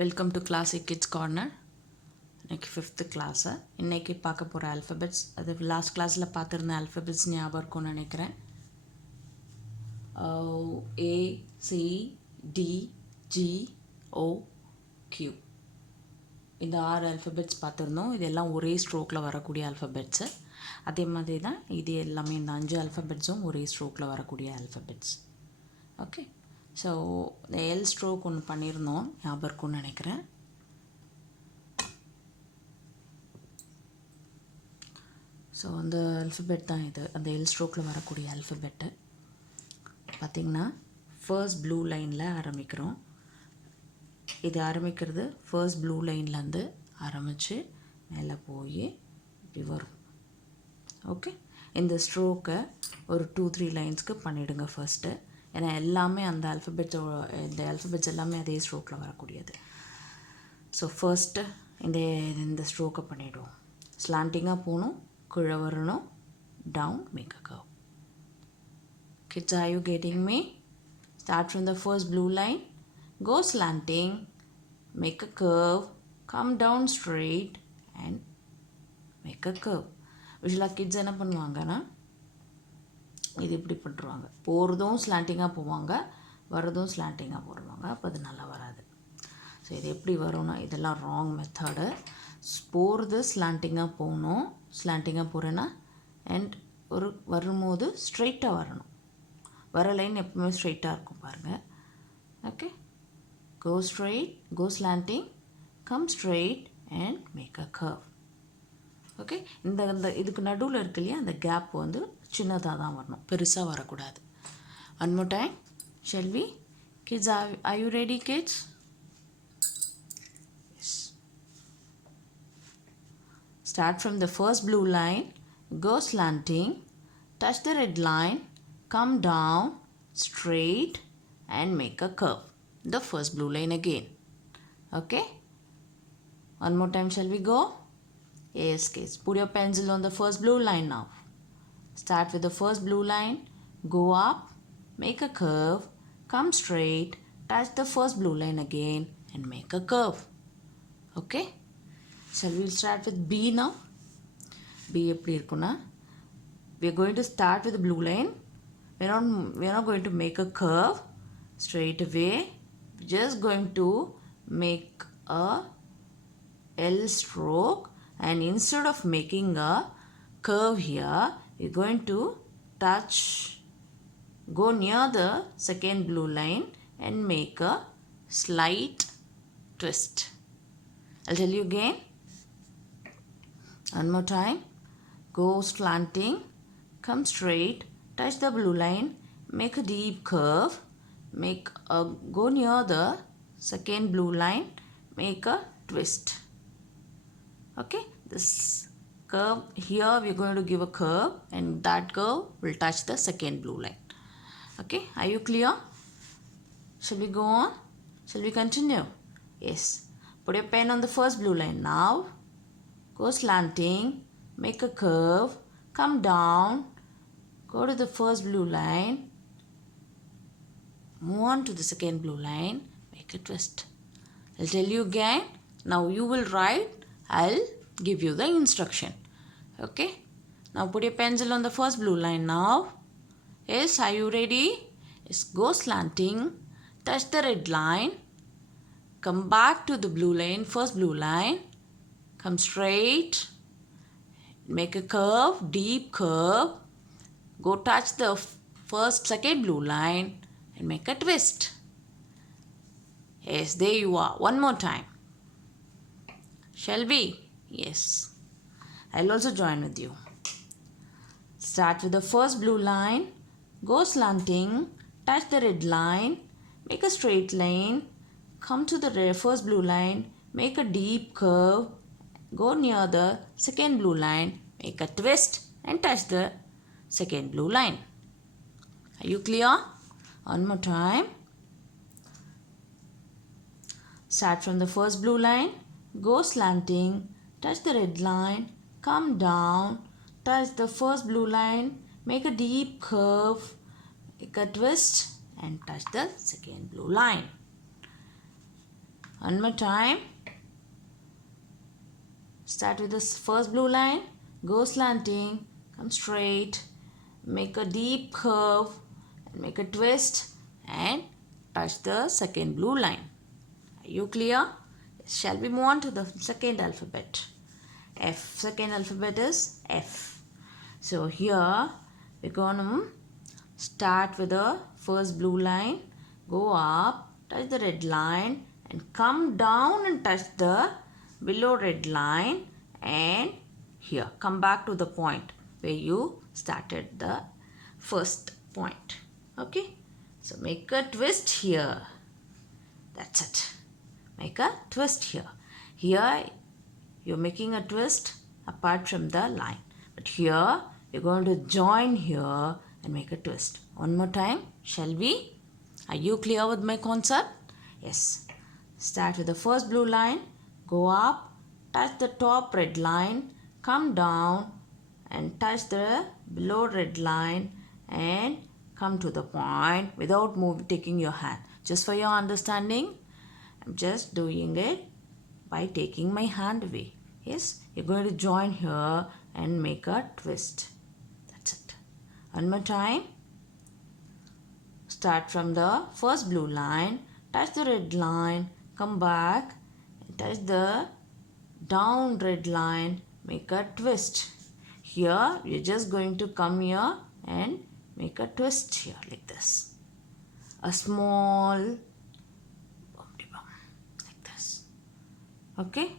Welcome to classic kids corner. இன்றைக்கி 5th class. இன்றைக்கி பார்க்க போகிற ஆல்ஃபபெட்ஸ், அது லாஸ்ட் கிளாஸில் பார்த்துருந்த ஆல்ஃபபெட்ஸ் ஞாபகம் இருக்கும்னு நினைக்கிறேன். A, C, D, G, O, Q. இந்த 6 ஆல்ஃபபெட்ஸ் பார்த்துருந்தோம். இது எல்லாம் ஒரே ஸ்ட்ரோக்கில் வரக்கூடிய ஆல்ஃபபெட்ஸு. அதே மாதிரி தான் இது எல்லாமே, இந்த 5 ஆல்ஃபபெட்ஸும் ஒரே ஸ்ட்ரோக்கில் வரக்கூடிய ஆல்ஃபபெட்ஸ். ஓகே, ஸோ இந்த எல் ஸ்ட்ரோக் ஒன்று பண்ணியிருந்தோம், ஞாபகம் இருக்கும்னு நினைக்கிறேன். ஸோ அந்த ஆல்ஃபபெட் தான் இது, அந்த எல் ஸ்ட்ரோக்கில் வரக்கூடிய ஆல்ஃபபெட்டு. பார்த்திங்கன்னா ஃபர்ஸ்ட் ப்ளூ லைனில் ஆரம்பிக்கிறோம். இது ஆரம்பிக்கிறது ஃபர்ஸ்ட் ப்ளூ லைன்லேருந்து ஆரம்பித்து மேலே போய் இப்படி வரும். ஓகே, இந்த ஸ்ட்ரோக்கை ஒரு 2-3 லைன்ஸ்க்கு பண்ணிவிடுங்க ஃபர்ஸ்ட்டு. ஏன்னா எல்லாமே அந்த இந்த ஆல்ஃபபெட்ஸ் எல்லாமே அதே ஸ்ட்ரோக்கில் வரக்கூடியது. ஸோ ஃபர்ஸ்ட்டு இந்த ஸ்ட்ரோக்கை பண்ணிவிடுவோம். ஸ்லாண்டிங்காக போகணும், கீழே வரணும், down, make a curve. Kids, are you getting me? Start from the first blue line, go slanting, make a curve, come down straight and make a curve. யூஸ்வலாக கிட்ஸ் என்ன பண்ணுவாங்கன்னா, இது இப்படி பண்ணுறாங்க, போகிறதும் ஸ்லாண்டிங்காக போவாங்க, வர்றதும் ஸ்லாண்டிங்காக போடுவாங்க. அப்போ அது நல்லா வராது. ஸோ இது எப்படி வரும்னா, இதெல்லாம் ராங் மெத்தடு. போகிறது ஸ்லாண்டிங்காக போகணும், ஸ்லாண்டிங்காக போகிறேன்னா அண்ட் வரும்போது ஸ்ட்ரைட்டாக வரணும். வர லைன் எப்பவுமே ஸ்ட்ரைட்டாக இருக்கும் பாருங்கள். Okay, go straight, go slanting, come straight and make a curve. Okay, இந்த இதுக்கு நடுவில் இருக்கு இல்லையா, அந்த கேப் வந்து சின்னதாக தான் வரணும், பெருசாக வரக்கூடாது. One more time, shall we? Kids, are you ready, kids? Yes. Start from the first blue line, go slanting, touch the red line, come down straight and make a curve. The first blue line again. Okay, one more time, shall we go? Yes, kids, put your pencil on the first blue line now. Start with the first blue line, go up, make a curve, come straight, touch the first blue line again and make a curve. Okay, shall we start with B now? B எப்படி இருக்குன்னா, we are going to start with the blue line. We are not going to make a curve straight away. We're just going to make a L stroke, and instead of making a curve here, we're going to go near the second blue line and make a slight twist. I'll tell you again. One more time. Go slanting, come straight, touch the blue line, make a deep curve, go near the second blue line, make a twist. Okay, this curve here we're going to give a curve, and that curve will touch the second blue line. Okay, are you clear? Shall we go on? Shall we continue? Yes, put your pen on the first blue line now. Go slanting, make a curve, come down, go to the first blue line, move on to the second blue line, make a twist. I'll tell you again. Now you will write, I'll give you the instruction. Okay, now put your pencil on the first blue line now. Yes, are you ready? Yes, go slanting, touch the red line, come back to the blue line, first blue line, come straight, make a curve, deep curve, go touch the second blue line and make a twist. Yes, there you are. One more time. Shall we? Yes, I'll also join with you. Start with the first blue line, go slanting, touch the red line, make a straight line, come to the first blue line, make a deep curve, go near the second blue line, make a twist and touch the second blue line. Are you clear? One more time. Start from the first blue line, go slanting, touch the red line, come down, touch the first blue line, make a deep curve, make a twist and touch the second blue line. One more time. Start with the first blue line, go slanting, come straight, make a deep curve, and make a twist and touch the second blue line. Are you clear? Shall we move on to the second alphabet? F. Second alphabet is F. So here we're going to start with the first blue line, go up, touch the red line and come down and touch the below red line, and here come back to the point where you started the first point. Okay, so make a twist here. That's it. Make a twist here. Here you're making a twist apart from the line, but here you're going to join here and make a twist. One more time, shall we? Are you clear with my concept? Yes. Start with the first blue line, go up, touch the top red line, come down and touch the below red line and come to the point without taking your hand. Just for your understanding, I'm just doing it by taking my hand away. Yes, you're going to join here and make a twist. That's it. One more time. Start from the first blue line, touch the red line, come back and touch the down red line, make a twist. Here you're just going to come here and make a twist here like this. A small like this. Okay?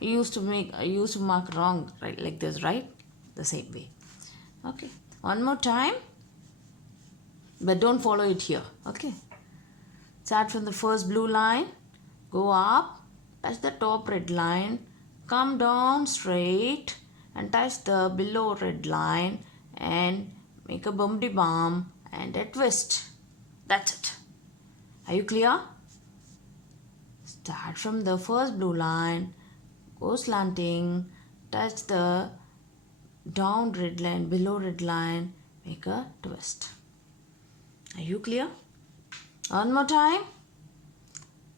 You used to mark wrong, right? Like this, right? The same way. Okay. One more time. But don't follow it here. Okay. Start from the first blue line. Go up. Touch the top red line. Come down straight. And touch the below red line. And make a bumpty bump. And a twist. That's it. Are you clear? Start from the first blue line. Go slanting. Touch the down red line, below red line. Make a twist. Are you clear? One more time.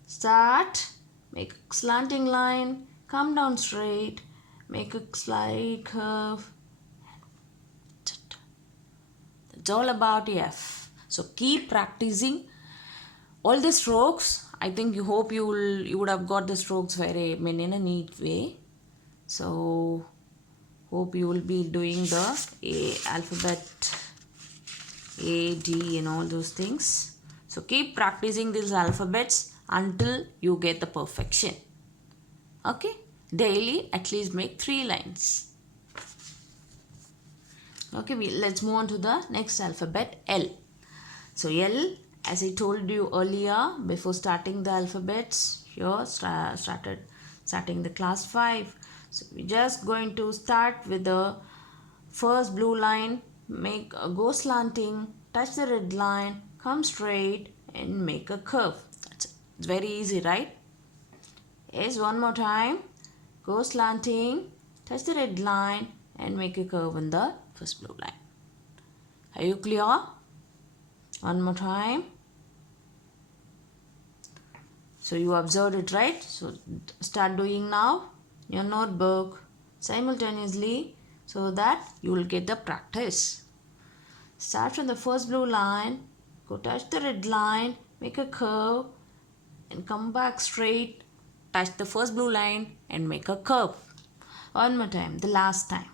Start. Make a slanting line. Come down straight. Make a slight curve. That's all about F. So keep practicing all the strokes. I think you would have got the strokes in a neat way. So hope you will be doing the alphabet A, D and all those things. So keep practicing these alphabets until you get the perfection. Okay? Daily at least make 3 lines. Okay, let's move on to the next alphabet, L. So L, as I told you earlier, before starting the alphabets, here starting the class 5. So we're just going to start with the first blue line, go slanting, touch the red line, come straight and make a curve. That's it. It's very easy, right? Yes, one more time. Go slanting, touch the red line and make a curve in the first blue line. Are you clear? One more time. So you observed it, right? So start doing now your notebook simultaneously so that you will get the practice. Start from the first blue line, go touch the red line, make a curve and come back straight, touch the first blue line and make a curve. One more time, the last time.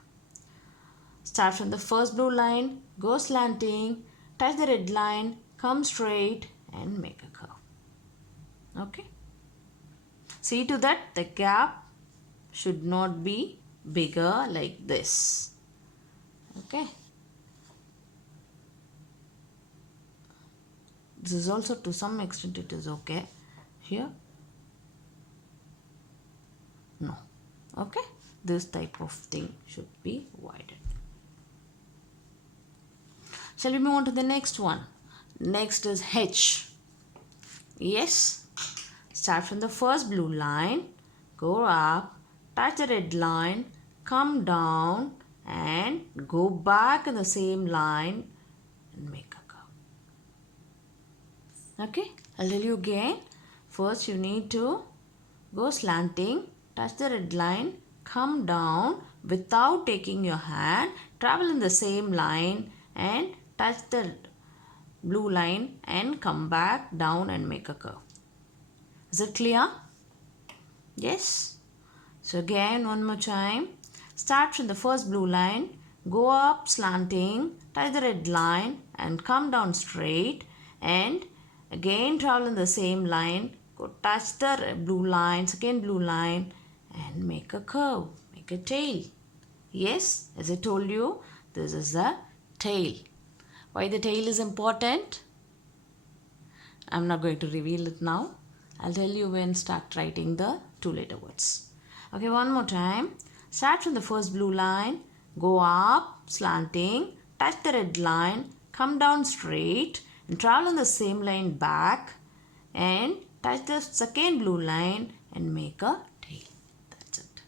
Start from the first blue line, go slanting, touch the red line, come straight and make a curve. Okay? See to that the gap should not be bigger like this. Okay? This is also to some extent it is okay. Here? No. Okay? This type of thing should be widened. Shall we move on to the next one? Next is H. Yes. Start from the first blue line, go up, touch the red line, come down and go back in the same line and make a curve. Okay, I'll tell you again. First you need to go slanting, touch the red line, come down without taking your hand, travel in the same line and touch the blue line and come back down and make a curve. Is it clear? Yes? So again, one more time. Start from the first blue line, go up slanting, touch the red line and come down straight and again travel in the same line, go touch the blue line, second blue line and make a curve, make a tail. Yes, as I told you, this is the tail. Why the tail is important? I'm not going to reveal it now. I'll tell you when start writing the 2-letter words. Okay, one more time. Start from the first blue line, go up slanting, touch the red line, come down straight and travel on the same line back and touch the second blue line and make a tail. That's it.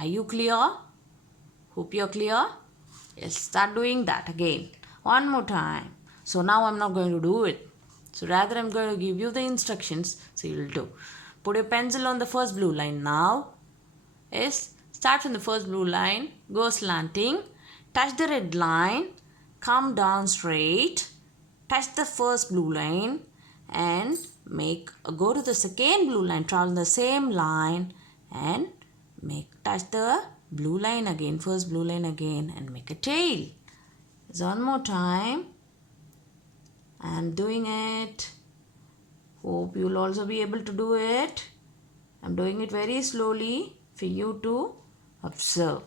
Are you clear? Hope you're clear. Yes, start doing that again. One more time. So now I'm not going to do it. So rather I'm going to give you the instructions. So you'll do. Put your pencil on the first blue line now. Yes, start from the first blue line. Go slanting. Touch the red line. Come down straight. Touch the first blue line. And go to the second blue line. Travel the same line. And touch the blue line again. First blue line again. And make a tail. So one more time. I'm doing it. Hope you'll also be able to do it. I'm doing it very slowly for you to observe.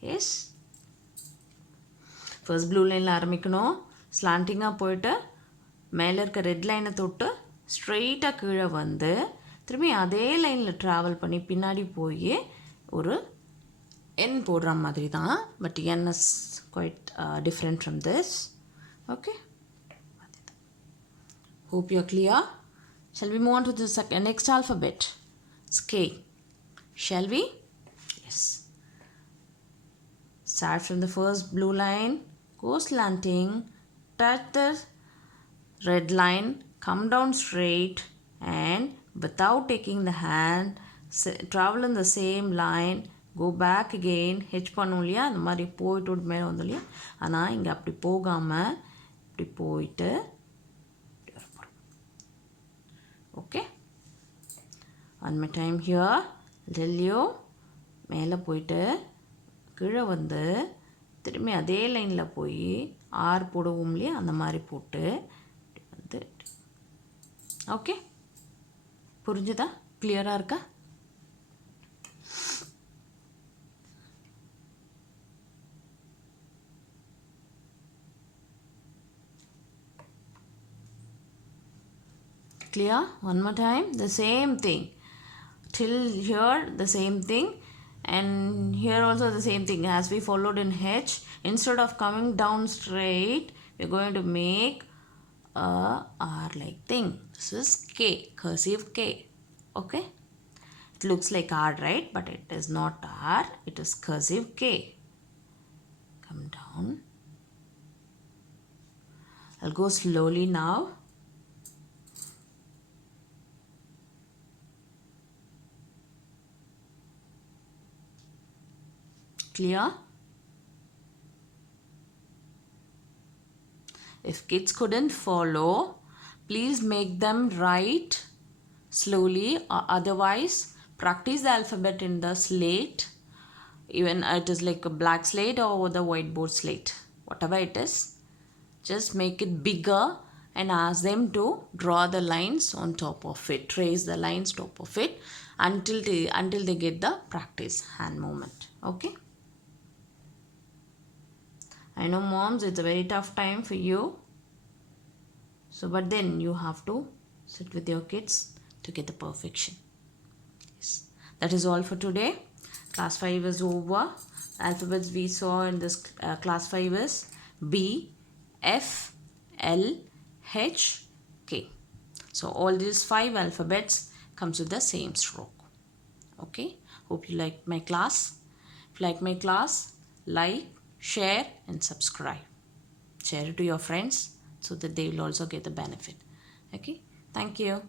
Yes? First blue line ஆரம்பிக்கணும். ஸ்லாண்டிங்காக போயிட்டு மேலே இருக்க red லைனை தொட்டு ஸ்ட்ரெயிட்டாக கீழே வந்து திரும்பி அதே லைனில் ட்ராவல் பண்ணி பின்னாடி போய் ஒரு என் போடுற மாதிரி தான். But N is quite different from this. Okay? Hope you're clear. Shall we move on to the next alphabet? It's K. Shall we? Yes. Start from the first blue line, go slanting, touch the red line, come down straight and without taking the hand, travel in the same line, go back again. H பண்ணும் இல்லையா, அந்த மாதிரி போயிட்டு மேலே வந்து இல்லையா, ஆனால் இங்கே அப்படி போகாமல் இப்படி போயிட்டு okay. One more time here. tell you மேலே போயிட்டு கீழே வந்து திரும்பி அதே லைனில் போய் ஆர் போடுவோம் இல்லையா, அந்த மாதிரி போட்டு வந்து ஓகே. புரிஞ்சுதா? கிளியராக இருக்கா? Clear? One more time. The same thing. Till here the same thing. And here also the same thing. As we followed in H, instead of coming down straight, we're going to make a R-like thing. This is K. Cursive K. Okay? It looks like R, right? But it is not R. It is cursive K. Come down. I'll go slowly now. Clear? If kids couldn't follow, please make them write slowly, or otherwise practice the alphabet in the slate. Even it is like a black slate or the whiteboard slate, whatever it is, just make it bigger and ask them to draw the lines on top of it, trace the lines top of it until they get the practice hand movement. Okay? I know moms, it's a very tough time for you. So, but then you have to sit with your kids to get the perfection. Yes. That is all for today. Class 5 is over. Alphabets we saw in this class 5 is B, F, L, H, K. So, all these 5 alphabets comes with the same stroke. Okay. Hope you liked my class. If you like my class, like, share and subscribe. Share it to your friends so that they will also get the benefit. Okay, thank you.